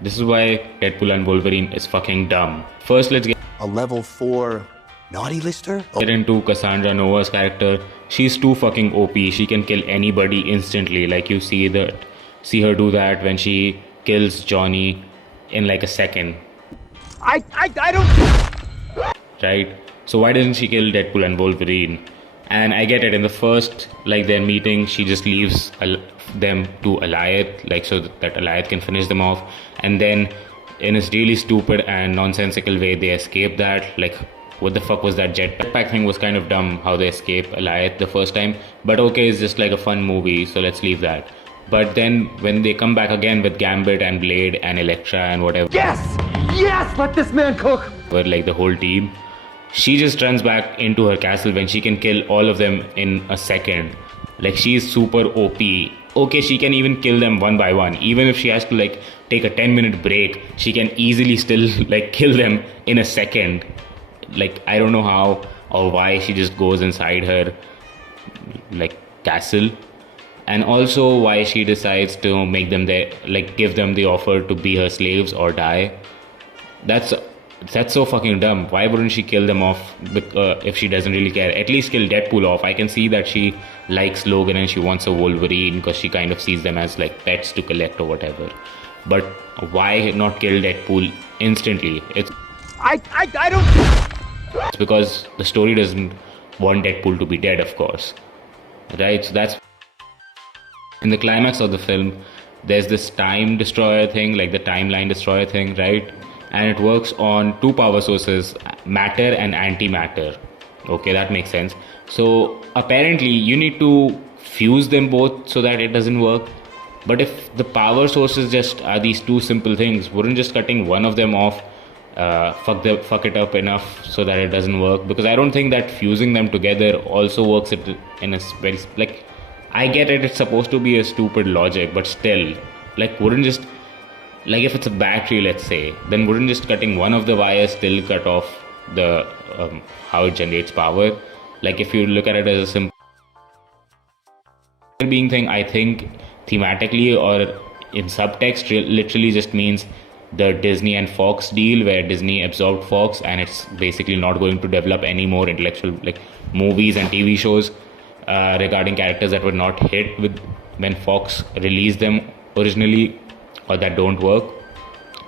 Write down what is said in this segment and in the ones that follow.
This is why Deadpool and Wolverine is fucking dumb. First, let's A level 4 naughty lister? get into Cassandra Nova's character. She's too fucking OP. She can kill anybody instantly. Like you see her do that when she kills Johnny in like a second. I don't... Right? So why doesn't she kill Deadpool and Wolverine? And I get it, in the first, like, their meeting, she just leaves them to Alioth, like, so that Alioth can finish them off. And then, in a really stupid and nonsensical way, they escape that. Like, what the fuck was that jetpack thing? Was kind of dumb how they escape Alioth the first time. But okay, it's just like a fun movie, so let's leave that. But then, when they come back again with Gambit and Blade and Elektra and whatever. Yes! Yes! Let this man cook! Were like the whole team. She just runs back into her castle when she can kill all of them in a second. Like, she's super OP. Okay, she can even kill them one by one. Even if she has to like take a 10-minute break, she can easily still like kill them in a second. Like, I don't know how or why she just goes inside her like castle. And also why she decides to make them there, like give them the offer to be her slaves or die. That's so fucking dumb. Why wouldn't she kill them off if she doesn't really care? At least kill Deadpool off. I can see that she likes Logan and she wants a Wolverine because she kind of sees them as like pets to collect or whatever. But why not kill Deadpool instantly? It's because the story doesn't want Deadpool to be dead, of course. Right? So that's... In the climax of the film, there's this time destroyer thing, like the timeline destroyer thing, right? And it works on two power sources, matter and antimatter. Okay, that makes sense. So apparently you need to fuse them both so that it doesn't work. But if the power sources just are these two simple things, wouldn't just cutting one of them off fuck it up enough so that it doesn't work? Because I don't think that fusing them together also works in a very, like, I get it, it's supposed to be a stupid logic, but still, like, wouldn't just, like, if it's a battery, let's say, then wouldn't just cutting one of the wires still cut off the how it generates power? Like, if you look at it as a simple being thing, I think thematically or in subtext literally just means the Disney and Fox deal, where Disney absorbed Fox and it's basically not going to develop any more intellectual like movies and TV shows regarding characters that were not hit with when Fox released them originally or that don't work,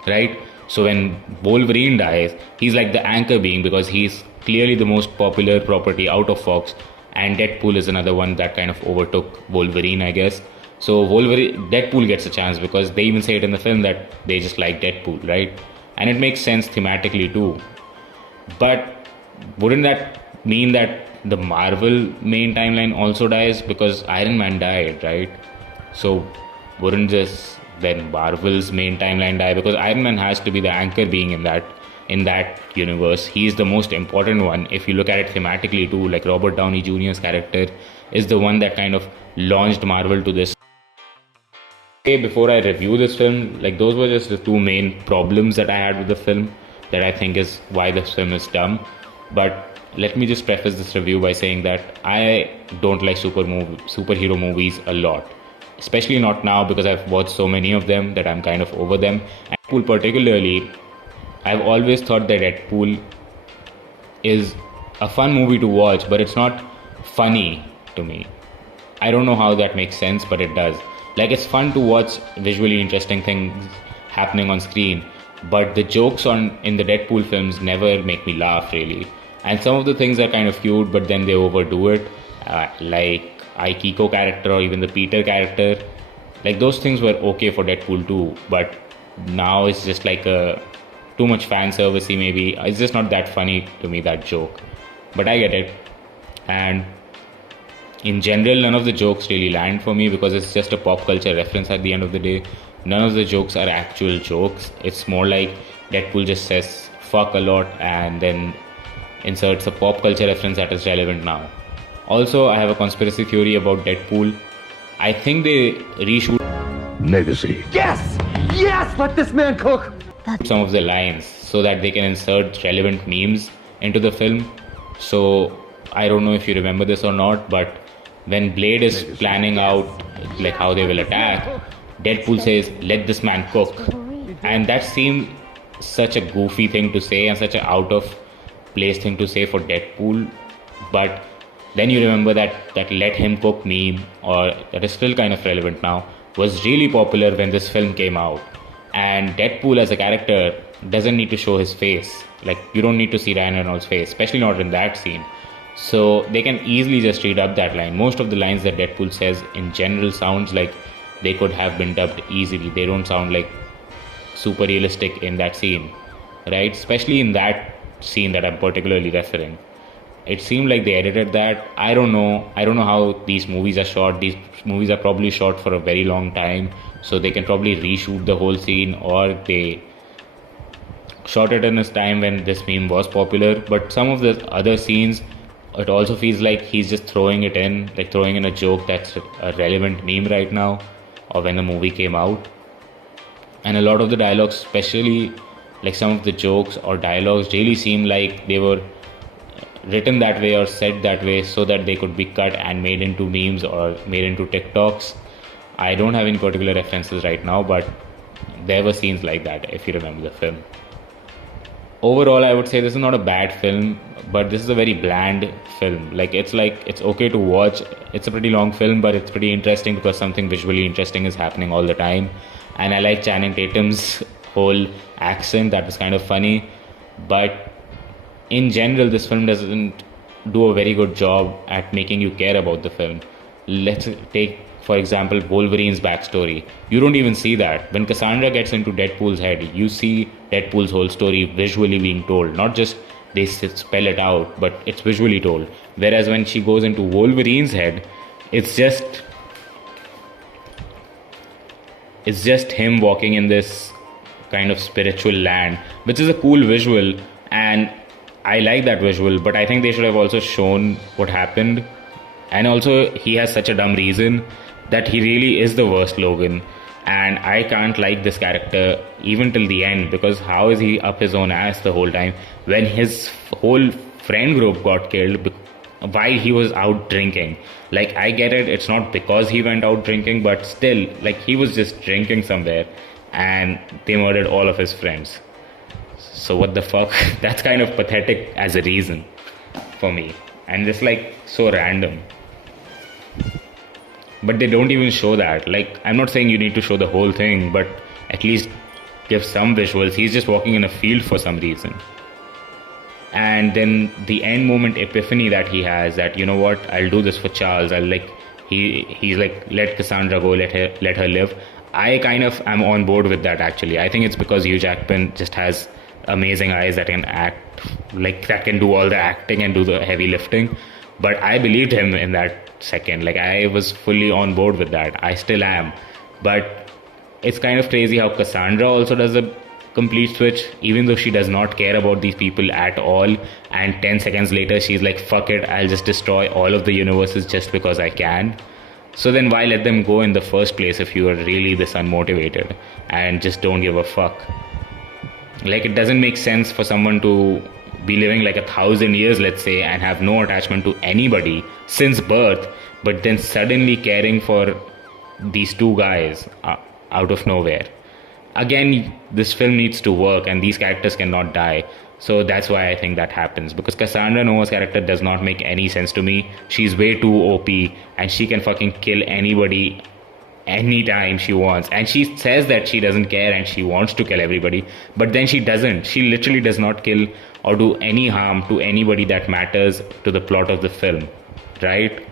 right? So when Wolverine dies, he's like the anchor being because he's clearly the most popular property out of Fox, and Deadpool is another one that kind of overtook Wolverine, I guess. So Deadpool gets a chance because they even say it in the film that they just like Deadpool, right? And it makes sense thematically too. But wouldn't that mean that the Marvel main timeline also dies because Iron Man died, right? So wouldn't just then Marvel's main timeline die? Because Iron Man has to be the anchor being in that universe. He's the most important one. If you look at it thematically too, like Robert Downey Jr.'s character is the one that kind of launched Marvel to this. Before I review this film, like, those were just the two main problems that I had with the film that I think is why this film is dumb. But let me just preface this review by saying that I don't like superhero movies a lot, especially not now because I've watched so many of them that I'm kind of over them. And Deadpool particularly, I've always thought that Deadpool is a fun movie to watch, but it's not funny to me. I don't know how that makes sense, but it does. Like, it's fun to watch visually interesting things happening on screen, but the jokes in the Deadpool films never make me laugh really. And some of the things are kind of cute, but then they overdo it, like Aikiko character or even the Peter character. Like, those things were okay for Deadpool too, but now it's just like too much fan servicey maybe. It's just not that funny to me, that joke. But I get it. And in general, none of the jokes really land for me because it's just a pop culture reference at the end of the day. None of the jokes are actual jokes. It's more like Deadpool just says fuck a lot and then inserts a pop culture reference that is relevant now. Also, I have a conspiracy theory about Deadpool. I think they reshoot Legacy. Yes! Yes! Let this man cook! some of the lines so that they can insert relevant memes into the film. So I don't know if you remember this or not, but when Blade is planning out like how they will attack, Deadpool says, "Let this man cook." And that seemed such a goofy thing to say and such an out of place thing to say for Deadpool. But then you remember that let him cook meme, or that is still kind of relevant now, was really popular when this film came out. And Deadpool as a character doesn't need to show his face. Like, you don't need to see Ryan Reynolds' face, especially not in that scene. So they can easily just read up that line. Most of the lines that Deadpool says in general sounds like they could have been dubbed easily. They don't sound like super realistic in that scene, right? Especially in that scene that I'm particularly referring. It seemed like they edited that. I don't know how these movies are shot. These movies are probably shot for a very long time, so they can probably reshoot the whole scene, or they shot it in a time when this meme was popular. But some of the other scenes, it also feels like he's just throwing it in, like throwing in a joke that's a relevant meme right now, or when the movie came out. And a lot of the dialogues, especially like some of the jokes or dialogues, really seem like they were written that way or said that way so that they could be cut and made into memes or made into TikToks. I don't have any particular references right now, but there were scenes like that if you remember the film. Overall, I would say this is not a bad film, but this is a very bland film. Like it's okay to watch. It's a pretty long film, but it's pretty interesting because something visually interesting is happening all the time. And I like Channing Tatum's whole accent. That was kind of funny. But in general, this film doesn't do a very good job at making you care about the film. Let's take, for example, Wolverine's backstory. You don't even see that. When Cassandra gets into Deadpool's head, you see Deadpool's whole story visually being told. Not just they spell it out, but it's visually told. Whereas when she goes into Wolverine's head, it's just him walking in this kind of spiritual land, which is a cool visual, and I like that visual, but I think they should have also shown what happened. And also, he has such a dumb reason that he really is the worst Logan, and I can't like this character even till the end, because how is he up his own ass the whole time when his whole friend group got killed while he was out drinking? Like, I get it, it's not because he went out drinking, but still, like, he was just drinking somewhere and they murdered all of his friends. So what the fuck? That's kind of pathetic as a reason for me, and just like so random. But they don't even show that. Like, I'm not saying you need to show the whole thing, but at least give some visuals. He's just walking in a field for some reason. And then the end moment epiphany that he has, that, you know what, I'll do this for Charles. He's like, let Cassandra go, let her live. I kind of am on board with that, actually. I think it's because Hugh Jackman just has amazing eyes that can act, like, that can do all the acting and do the heavy lifting. But I believed him in that second. Like, I was fully on board with that. I still am. But it's kind of crazy how Cassandra also does a complete switch, even though she does not care about these people at all, and 10 seconds later she's like, fuck it, I'll just destroy all of the universes just because I can. So then why let them go in the first place if you are really this unmotivated and just don't give a fuck? Like, it doesn't make sense for someone to be living like 1,000 years, let's say, and have no attachment to anybody since birth, but then suddenly caring for these two guys out of nowhere. Again, this film needs to work and these characters cannot die. So that's why I think that happens, because Cassandra Nova's character does not make any sense to me. She's way too OP and she can fucking kill anybody anytime she wants, and she says that she doesn't care and she wants to kill everybody, but then she doesn't. She literally does not kill or do any harm to anybody that matters to the plot of the film, right?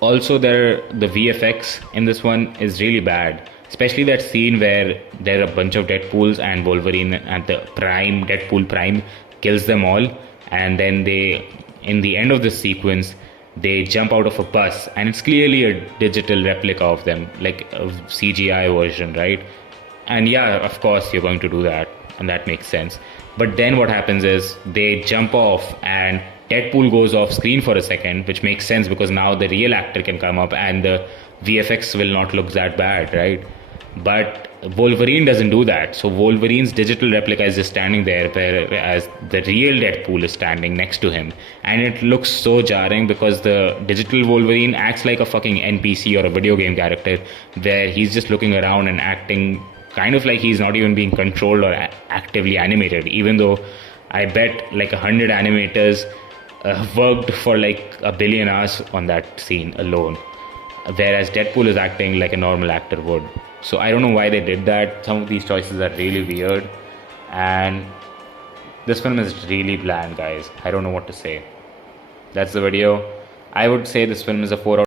Also, the VFX in this one is really bad, especially that scene where there are a bunch of Deadpools and Wolverine and the Prime, Deadpool Prime kills them all, and then in the end of the sequence, they jump out of a bus and it's clearly a digital replica of them, like a CGI version, right? And yeah, of course you're going to do that, and that makes sense. But then what happens is they jump off and Deadpool goes off screen for a second, which makes sense because now the real actor can come up and the VFX will not look that bad, right? But Wolverine doesn't do that. So Wolverine's digital replica is just standing there, whereas the real Deadpool is standing next to him. And it looks so jarring because the digital Wolverine acts like a fucking NPC or a video game character, where he's just looking around and acting kind of like he's not even being controlled or actively animated, even though I bet like 100 animators worked for like a billion hours on that scene alone, whereas Deadpool is acting like a normal actor would. So I don't know why they did that. Some of these choices are really weird, and this film is really bland, guys. I don't know what to say. That's the video. I would say this film is a 4 out